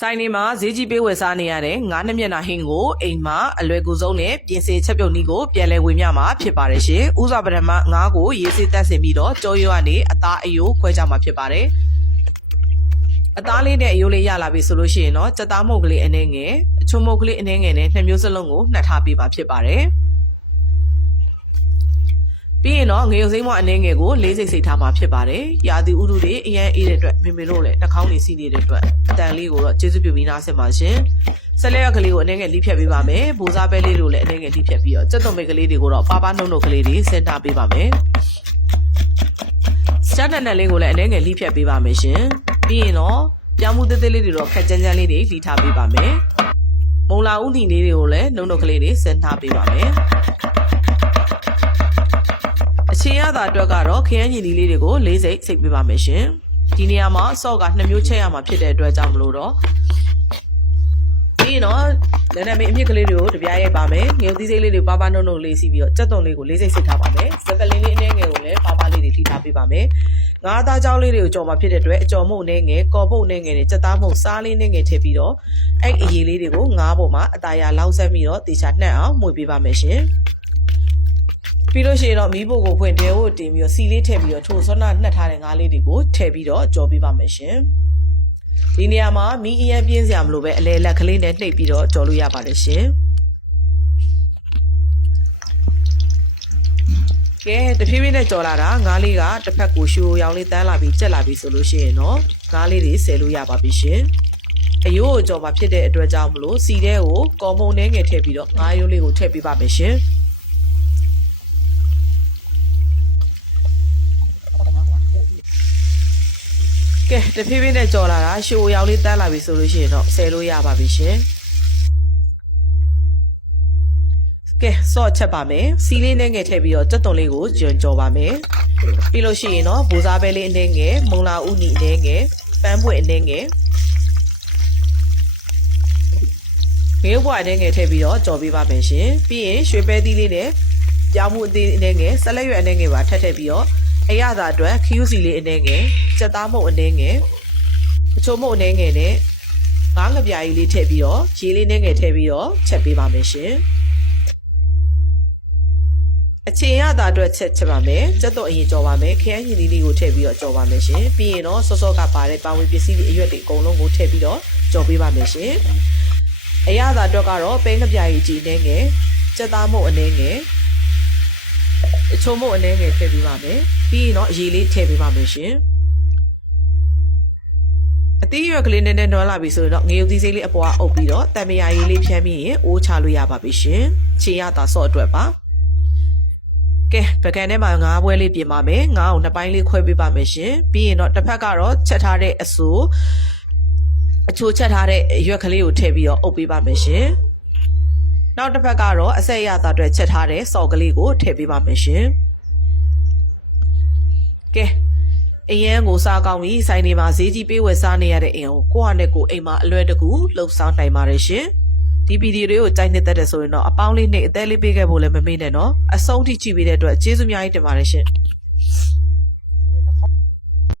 ဆိုင်နေမှာဈေးကြီးပေးဝယ်စားနေရတဲ့ငါးနှစ်မျက်နှာဟင်းကိုအိမ်မှာအလွယ်ကူဆုံးနဲ့ပြင်ဆင်ချက်ပြုတ်နည်းကိုပြန်လည်ဝေမျှမှာဖြစ်ပါတယ်ရှင်။ဥစွာပထမငါးကိုရေးစေးတက်ဆင်ပြီးတော့ကြောရိုးကနေအသားအယိုးခွဲကြမှာဖြစ်ပါတယ်။အသားလေးနဲ့အယိုးလေးရလာပြီဆိုလို့ရှိရင်တော့ကြက်သားမုတ်ကလေးအနှဲငယ်အချုံမုတ်ကလေးအနှဲငယ်နဲ့နှစ်မျိုးစလုံးကိုနှက်ထားပေးပါဖြစ်ပါတယ်။ပြီးရင်တော့ငရုတ်စိမ်းမအနှဲငယ်ကိုလေးစိတ်စိတ်ထားမှာဖြစ်ပါတယ်။ရာသီဥတုတွေအရန်အေးတဲ့အတွက်မေမေတို့လည်းနှာခေါင်းတွေစီးနေတဲ့အတွက်အတန်လေးကိုတော့ကျေးဇူးပြုပြီးနားဆင်ပါရှင်။ဆက်လက်ရကလေးကိုအနှဲငယ်လိဖြတ်ပေးပါမယ်။ဘိုးစားပဲလေးတို့လည်းအနှဲငယ်လိဖြတ်ပြီးတော့ကြက်သွန်မိတ်ကလေးတွေကိုတော့ပါပါနှုတ်နှုတ်ကလေးတွေစင်ထားပေးပါမယ်။စတန်နက်လေးကိုလည်းအနှဲငယ်လိဖြတ်ပေးပါမယ်ရှင်။ပြီးရင်တော့ပြောင်းမှုသေးသေးလေးတွေတော့ခက်ကြမ်းကြမ်းလေးတွေလိထားပေးပါမယ်။မုံလာဦးနီလေးတွေကိုလည်းနှုတ်နှုတ်ကလေးတွေစင်ထားပေးပါမယ်။အချင်းရတာအတွက်ကတော့ခရမ်းညီလေးတွေကိုလေးစိတ်စိတ်ပေးပါမယ်ရှင်ဒီနေရာမှာဆော့က2မျိုးချက်ရမှာဖြစ်တဲ့အတွက်ကြောင့်မလို့တော့ပြီးတော့လည်းနဲ့အမြင့်ကလေးတွေကိုတပြားရိုက်ပါမယ်ငယ်သီးစိတ်လေးတွေပါပါနှုတ်နှုတ်လေးစီးပြီးတော့ကြက်သွန်လေးကိုလေးစိတ်စိတ်ထားပါမယ်စကလင်းလေးအနည်းငယ်ကိုလည်းပါပါလေးတွေထိထားပေးပါမယ်ငါးသားကြောင်းလေးတွေကိုကြော်မှာဖြစ်တဲ့အတွက်အကြော်မုတ်အနည်းငယ်ကော်ပုတ်အနည်းငယ်နဲ့ကြက်သားမုတ်စားလေးအနည်းငယ်ထည့်ပြီးတော့အဲ့အရေးလေးတွေကိုငါးပေါ်မှာအသားရလောင်းဆက်ပြီးတော့တေချာနှက်အောင်မှုပေးပါမယ်ရှင်ပြီးလို့ရှိရင်တော့မီးဖို့ကိုဖွင့်တဲကိုတင်ပြီးတော့စီလေးထည့်ပြီးတော့ထိုးစောနာနှက်ထားတဲ့ငါးလေးတွေကိုထည့်ပြီးတော့ကြော်ပေးပါမယ်ရှင်ဒီနေရာမှာမီးအရင်ပြင်းစရာမလိုပဲအလဲလက်ကလေးနဲ့နှိပ်ပြီးတော့ကြော်လို့ရပါတယ်ရှင်ကဲတဖြည်းဖြည်းနဲ့ကြော်လာတာငါးလေးကတစ်ဖက်ကိုရှူရောင်လေးတန်းလာပြီးကြက်လာပြီးဆိုလို့ရှိရင်တော့ငါးလေးတွေဆယ်လို့ရပါပြီရှင်အယိုးကိုကြော်မှာဖြစ်တဲ့အတွက်ကြောင့်မလို့စီတဲ့ကိုကော်မုံနှဲငယ်ထည့်ပြီးတော့ငါးရိုးလေးကိုထည့်ပေးပါမယ်ရှင်ကဲတဖြည်းဖြည်းနဲ့ကြော်လာတာရှူရောင်လေးတန်းလာပြီဆိုလို့ရှိရင်တော့ဆယ်လို့ရပါပြီရှင်ကဲဆော့ချက်ပါမယ်စီလေးနဲ့ငယ်ထည့်ပြီးတော့ကြက်သွန်လေးကိုကျွန်းကြော်ပါမယ်ပြီးလို့ရှိရင်တော့ဘိုးစားပဲလေးအနှဲငယ်မုံလာဥနီအနှဲငယ်ပန်းပွင့်အနှဲငယ်ငရုတ်ဘွားအနှဲငယ်ထည့်ပြီးတော့ကြော်ပေးပါမယ်ရှင်ပြီးရင်ရွှေပဲသီးလေးနဲ့ပြောင်းမှုအသေးအနှဲငယ်ဆက်လက်ရွက်အနှဲငယ်ပါထည့်ထည့်ပြီးတော့အရသာအတွက်ခရူးစီလေးအနှဲငယ်ကြက်သားမုတ်အနှဲငယ်အချို့မုတ်အနှဲငယ်နဲ့ငါးငပြားကြီးလေးထည့်ပြီးတော့ရေလေးနှဲငယ်ထည့်ပြီးတော့ချက်ပေးပါမယ်ရှင်အချင်းရတာအတွက်ချက်ပါမယ်ကြက်တော့အရင်ကြော်ပါမယ်ခရမ်းညီလေးလေးကိုထည့်ပြီးတော့ကြော်ပါမယ်ရှင်ပြီးရင်တော့စောစောကပါတဲ့ပါဝင်ပစ္စည်းတွေအရွက်တွေအကုန်လုံးကိုထည့်ပြီးတော့ကြော်ပေးပါမယ်ရှင်အရသာအတွက်ကတော့ပဲငပြားကြီးနှဲငယ်ကြက်သားမုတ်အနှဲငယ်အချို့မုတ်အနှဲငယ်ထည့်ပေးပါမယ်ပြီးရင်တော့အရေးလေးထည့်ပေးပါမယ်ရှင်အသီးရွက်ကလေးနဲ့နွမ်းလာပြီဆိုရင်တော့ငရုတ်သီးစိမ်းလေးအပေါ်အုပ်ပြီးတော့တံမယာရေးလေးဖြန်းပြီးရင်အိုးချလို့ရပါပြီရှင်ချေရတာဆော့အတွက်ပါကဲပကံထဲမှာငါးပွဲလေးပြင်ပါမယ်ငါးကိုနှစ်ပိုင်းလေးခွဲပေးပါမယ်ရှင်ပြီးရင်တော့တစ်ဖက်ကတော့ချက်ထားတဲ့အချိုချက်ထားတဲ့ရွက်ကလေးကိုထည့်ပြီးတော့အုပ်ပေးပါမယ်ရှင်နောက်တစ်ဖက်ကတော့အဆက်ရတာအတွက်ချက်ထားတဲ့စော်ကလေးကိုထည့်ပေးပါမယ်ရှင်ကဲအရင်ကိုစားကောင်းပြီးဆိုင်နေမှာဈေးကြီးပေးဝယ်စားနေရတဲ့အိမ်ကိုယ့်ဟာနဲ့ကိုယ်အိမ်မှာအလွယ်တကူလှုပ်ဆောင်နိုင်ပါတယ်ရှင်ဒီဗီဒီယိုလေးကိုကြိုက်နေတတ်တယ်ဆိုရင်တော့အပေါင်းလေးနဲ့အသေးလေးပေးခဲ့ဖို့လည်းမမေ့နဲ့နော်အဆုံးထိကြည့်ပေးတဲ့အတွက်ကျေးဇူးအများကြီးတင်ပါတယ်ရှင်